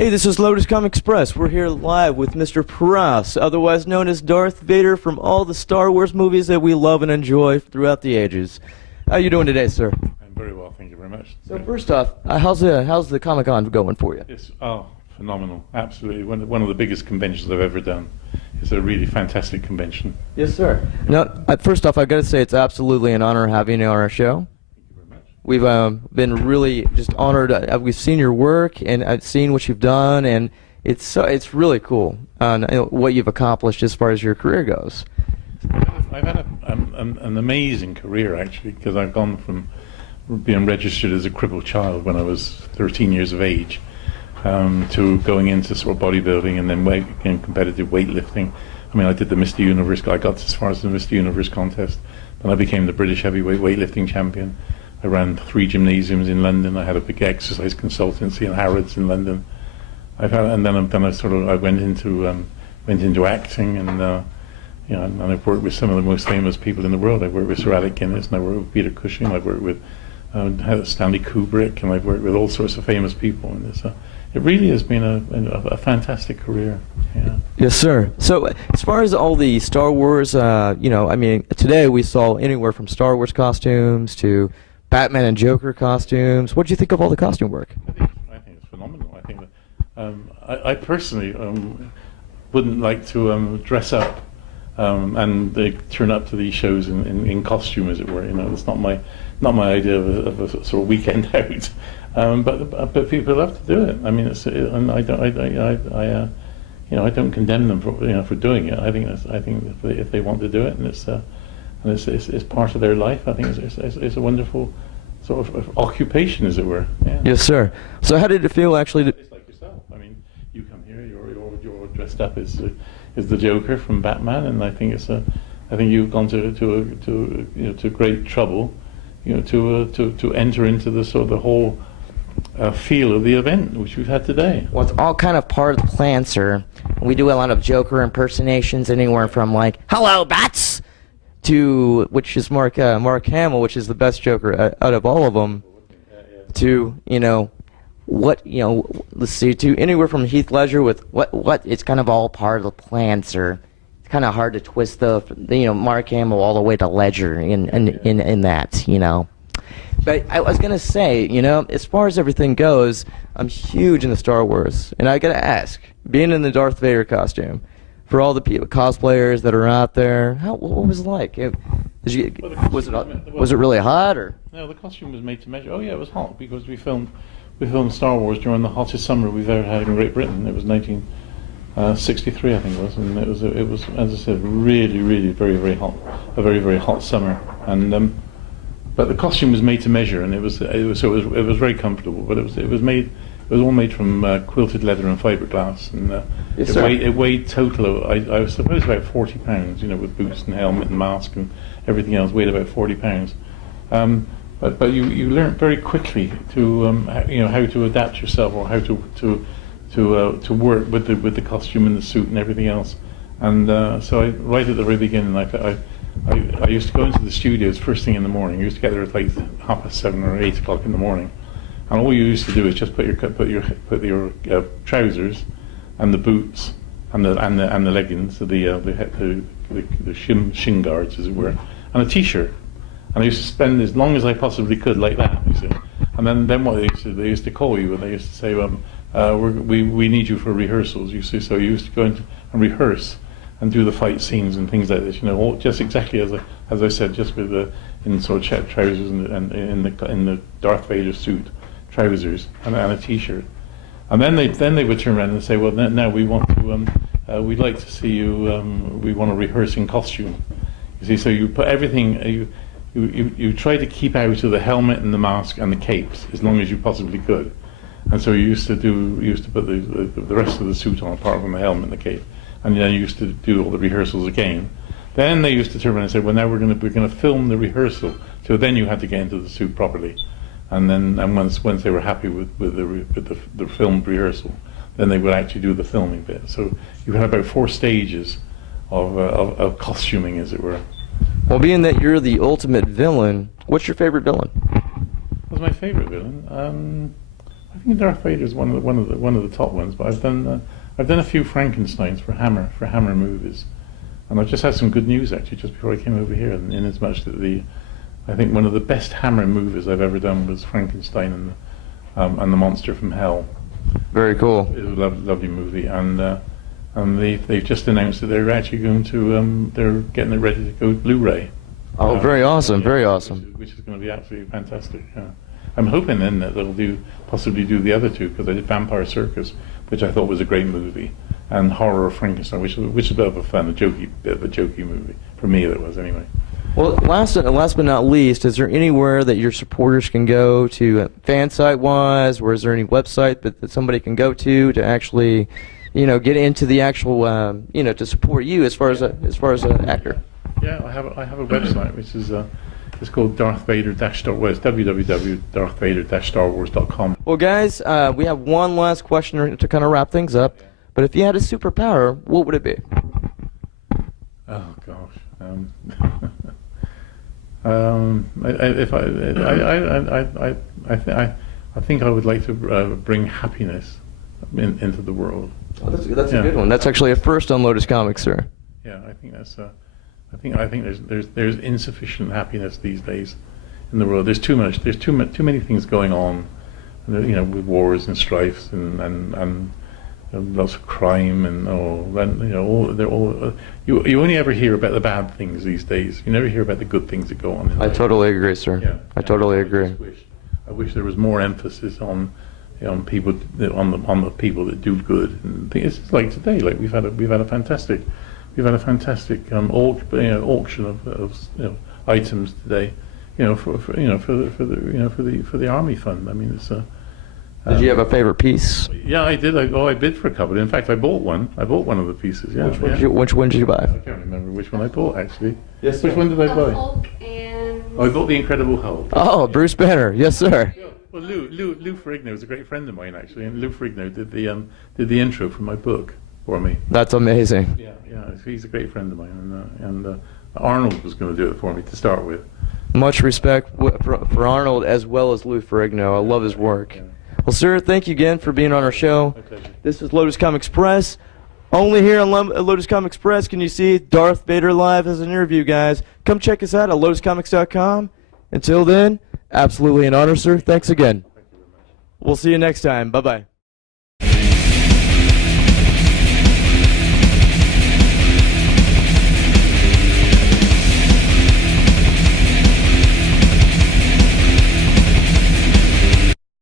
Hey, this is Lotus Comic Express. We're here live with Mr. Prowse, otherwise known as Darth Vader from all the Star Wars movies that we love and enjoy throughout the ages. How you doing today, sir? I'm very well, thank you very much. So first off, how's the Comic-Con going for you? It's phenomenal, absolutely. One of the biggest conventions I've ever done. It's a really fantastic convention. Yes, sir. Now, first off, I've got to say it's absolutely an honor having you on our show. We've been really just honored. We've seen your work, and I've seen what you've done, and it's really cool what you've accomplished as far as your career goes. I've had an amazing career, actually, because I've gone from being registered as a crippled child when I was 13 years of age to going into sort of bodybuilding and then competitive weightlifting. I mean, I did the Mr. Universe. I got as far as the Mr. Universe contest. Then I became the British heavyweight weightlifting champion. I ran 3 gymnasiums in London. I had a big exercise consultancy in Harrods in London. I went into acting, and and I've worked with some of the most famous people in the world. I've worked with Sir Alec Guinness, and I've worked with Peter Cushing. I've worked with Stanley Kubrick, and I've worked with all sorts of famous people. And it really has been a fantastic career. Yeah. Yes, sir. So as far as all the Star Wars, I mean, today we saw anywhere from Star Wars costumes to Batman and Joker costumes. What do you think of all the costume work? I think it's phenomenal. I think that I personally wouldn't like to dress up and turn up to these shows in costume, as it were. It's not my idea of a sort of weekend out. But people love to do it. I mean, and I don't condemn them for doing it. I think if they want to do it, and it's part of their life, I think it's a wonderful sort of occupation, as it were. Yeah. Yes, sir. So how did it feel actually? It's like yourself. I mean, you come here, you're dressed up as the Joker from Batman, and I think you've gone to great trouble, to enter into the sort of the whole feel of the event which we've had today. Well, it's all kind of part of the plan, sir. We do a lot of Joker impersonations, anywhere from like "Hello, bats," to which is Mark Hamill, which is the best Joker out of all of them, to let's see, to anywhere from Heath Ledger with what it's kind of all part of the plan, sir. It's kind of hard to twist the Mark Hamill all the way to Ledger in that. But I was gonna say, as far as everything goes, I'm huge into Star Wars, and I gotta ask, being in the Darth Vader costume, for all the people, cosplayers that are out there, what was it like? Was it really hot, or? No, the costume was made to measure. Oh yeah, it was hot because we filmed Star Wars during the hottest summer we've ever had in Great Britain. It was 1963, I think it was, and it was, as I said, really, really very, very hot, a very, very hot summer, and but the costume was made to measure, and it was very comfortable. But it was all made from quilted leather and fiberglass, and Yes, it weighed total. I suppose about 40 pounds, with boots and helmet and mask and everything else. Weighed about 40 pounds. But you learn very quickly to how to adapt yourself, or how to work with the costume and the suit and everything else. And so right at the very beginning, I used to go into the studios first thing in the morning. I used to get there at like 7:30 or 8 o'clock in the morning, and all you used to do is just put your trousers and the boots and the leggings, the shin guards, as it were, and a t-shirt. And I used to spend as long as I possibly could like that, you see. And then what they used to call you, and they used to say, we need you for rehearsals, you see. So you used to go in and rehearse and do the fight scenes and things like this, all just exactly as I said, just with in sort of trousers and in the Darth Vader suit, trousers and a t-shirt. And then they would turn around and say, well, now we want to, we'd like to see you, we want to rehearse in costume. You see, so you put everything, you try to keep out of the helmet and the mask and the capes as long as you possibly could. And so you used to put the rest of the suit on, apart from the helmet and the cape. And then you used to do all the rehearsals again. Then they used to turn around and say, well, now we're going to film the rehearsal. So then you had to get into the suit properly. And once they were happy with the filmed rehearsal, then they would actually do the filming bit. So you had about 4 stages of costuming, as it were. Well, being that you're the ultimate villain, what's your favorite villain? What's my favorite villain? I think Darth Vader is one of the top ones. But I've done a few Frankensteins for Hammer movies, and I've just had some good news actually just before I came over here. In as much that I think one of the best Hammer movies I've ever done was Frankenstein and the Monster from Hell. Very cool. It was a lovely movie, and they've just announced that they're actually going to they're getting it ready to go Blu-ray. Oh, very awesome, very awesome. Which is going to be absolutely fantastic. Yeah. I'm hoping then that they'll possibly do the other two, because I did Vampire Circus, which I thought was a great movie, and Horror of Frankenstein, which is a bit of a fun, bit of a jokey movie for me. That was anyway. Well, last but not least, is there anywhere that your supporters can go to, fan site wise, or is there any website that somebody can go to actually, get into the actual, to support you as far as an actor? Yeah, I have a website which is it's called Darth Vader www.darthvader-starwars.com. Well, guys, we have one last question to kind of wrap things up. But if you had a superpower, what would it be? Oh gosh. I think I would like to bring happiness into the world. Oh, that's a good one. That's actually a first on Lotus Comics, sir. Yeah, I think that's. I think there's insufficient happiness these days in the world. There's too many things going on, with wars and strifes and lots of crime and you only ever hear about the bad things these days. You never hear about the good things that go on. I totally agree, sir. Yeah, I totally agree. I wish there was more emphasis on people on the people that do good. And it's like today, like we've had a fantastic auction of items today, for the army fund. I mean, it's Did you have a favorite piece? Yeah, I did. I bid for a couple. In fact, I bought one. I bought one of the pieces. Yeah. Which one did you buy? I can't remember which one I bought actually. Yes, which one did I The buy? Hulk and... Oh, I bought the Incredible Hulk. Oh, Bruce Banner. Yes, sir. Well, Lou Ferrigno is a great friend of mine actually, and Lou Ferrigno did the intro for my book for me. That's amazing. Yeah, he's a great friend of mine, and Arnold was going to do it for me to start with. Much respect for Arnold as well as Lou Ferrigno. I love his work. Yeah. Well, sir, thank you again for being on our show. My pleasure. This is Lotus Comics Press. Only here on Lotus Comics Press can you see Darth Vader live as an interview, guys. Come check us out at lotuscomics.com. Until then, absolutely an honor, sir. Thanks again. Thank you very much. We'll see you next time. Bye-bye.